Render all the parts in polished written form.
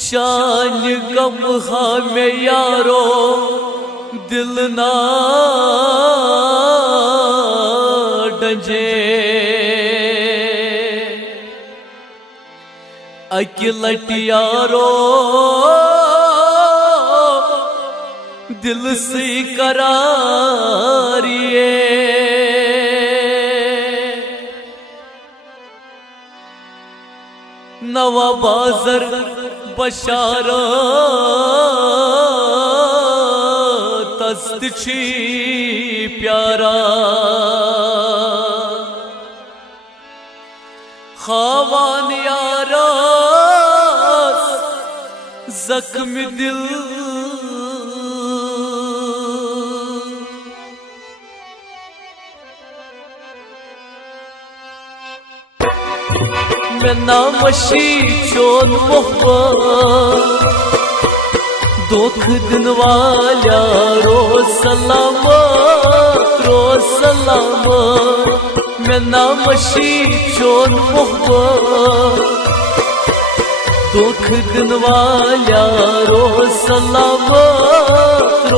शान गम में यारो दिल ना डंजे अकिलट यारो दिल से करारिए नवा बाज़र बशारत तस्त छी प्यारा खावान यारा जख्म दिल मैं नामशी चोन मोहब्बत दुख दिन वाला रो सलामत मैं नामशी चोन मोहब्बत दुख दिन वाला रो सलामत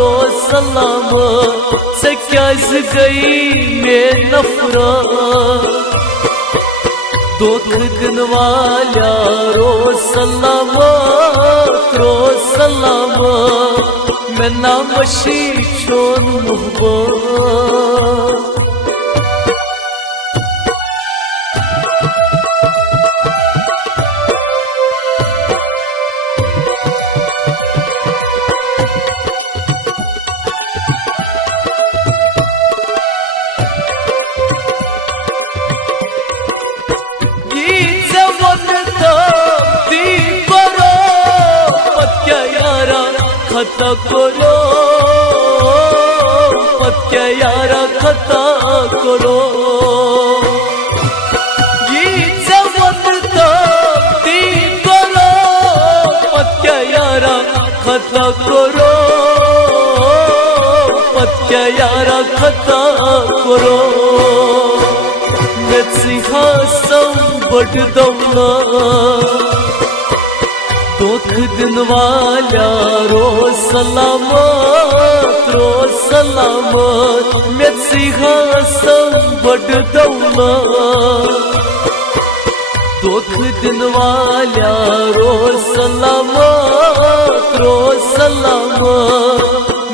से क्या गई मैं नफरत दुख दिन वाला रो सलामत मैं नामशी चोन मोहब्बत खता करो मत क्या यारा खता करो ये जवत ती करो मत क्या यारा खता करो मत क्या यारा खता करो मैं सिंहासन बढ़ दौला दुख दिन वाला रो सलामत मैं सिंहासन बढ़ दौला दुख दिन वाला रो सलामत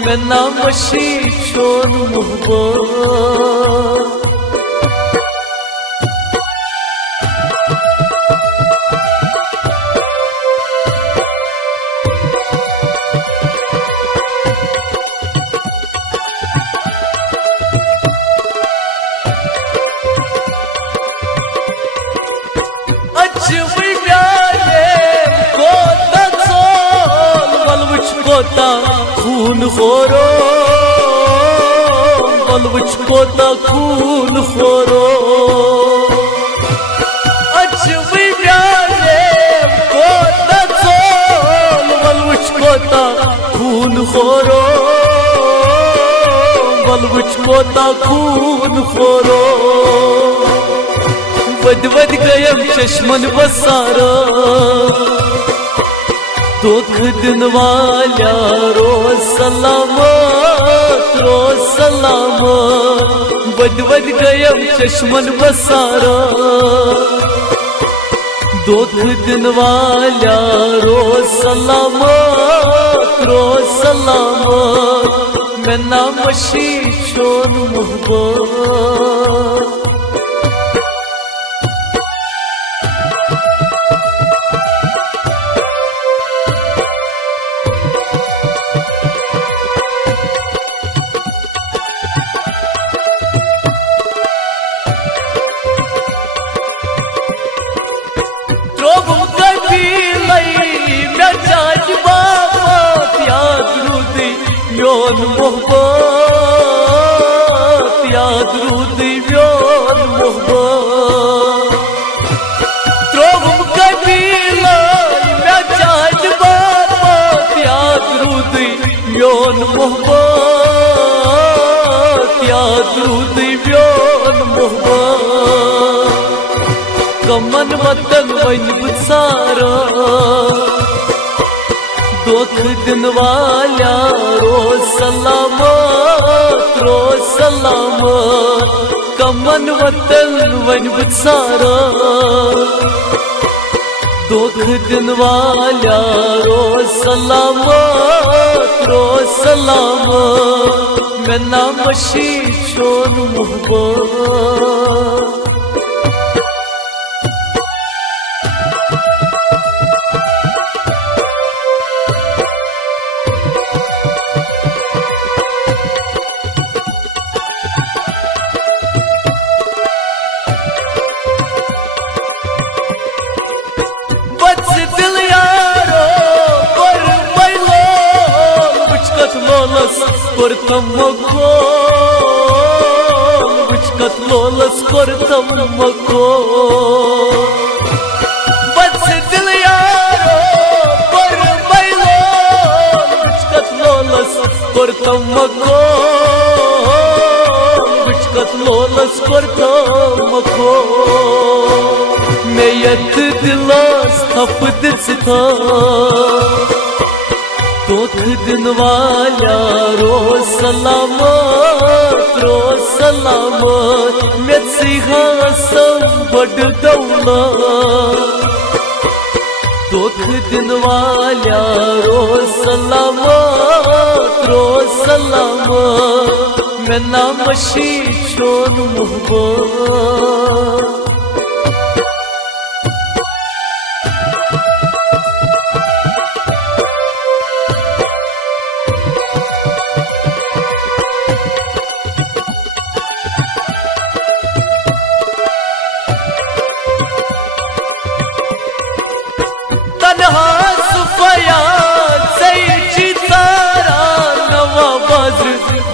मैं नामशी चोन मोहब्बत खून खोरो बलवच कोता खून खोरो कोता चोल बलवच कोता खून खोरो बलवच कोता खून खोरो वद वद गयम चश्मन बसारा दुख दिन वाला रो सलामत बद बद गयम चश्मन बसारा दुख दिन वाला रो सलामत मैं नामशी चोन मोहब्बत म्योन मोहब्बत याद रूद म्योन मोहब्बत त्रोम कबीला मैं चाज बात याद रूद म्योन मोहब्बत याद रूद म्योन मोहब्बत कमन वतन वन बुसारा दुख दिन वाल्या रोज सलामत कमन वतन वन बुसारा दुख दिन वाल्या रोज सलामत मैं नामशी शोन मोहब्बत Kortam makol, bichkat lolas kortam makol. Batse dil yaro, kor bailol, bichkat lolas kortam makol, bichkat lolas kortam makol. Meyet dilas tap dilsita. दुख दिन वाल्या रोज सलामत मैं सिंहासन बड़ दौलत दुख दिन वाल्या रोज सलामत मैं नामशी शोन मोहब्बत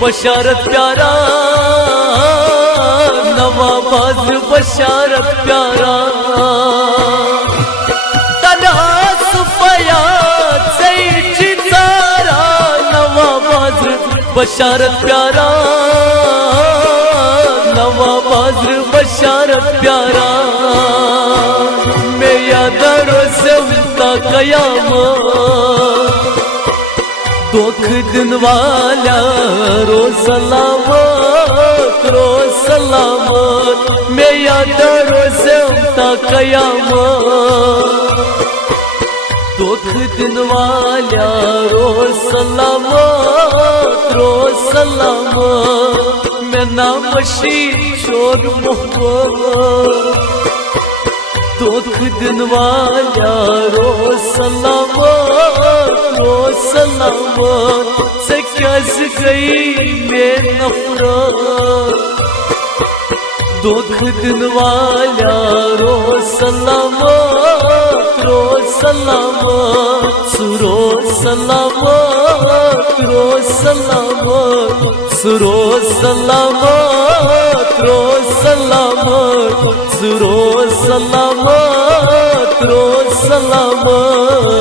बशारत प्यारा नवाबाज बशारत प्यारा तन्हा सुफयात सईद चितारा नवाबाज बशारत प्यारा नवाबाज बशारत प्यारा मैं यादरो से उनका कयामत दुख दिन वाला रोज सलामत मैं याद रोज उनका कयामत दुख दिन वाला रोज सलामत मैं नामशी शोर मोहब्बत दुख दिन वाला रोज सलामत से कैस गई मैं नफरत दुख दिन वाला रोज सलामत सुरो सलामत रोज सलामत सुरो सलामत रोज सलामत सुरो सलामत रोज सलामत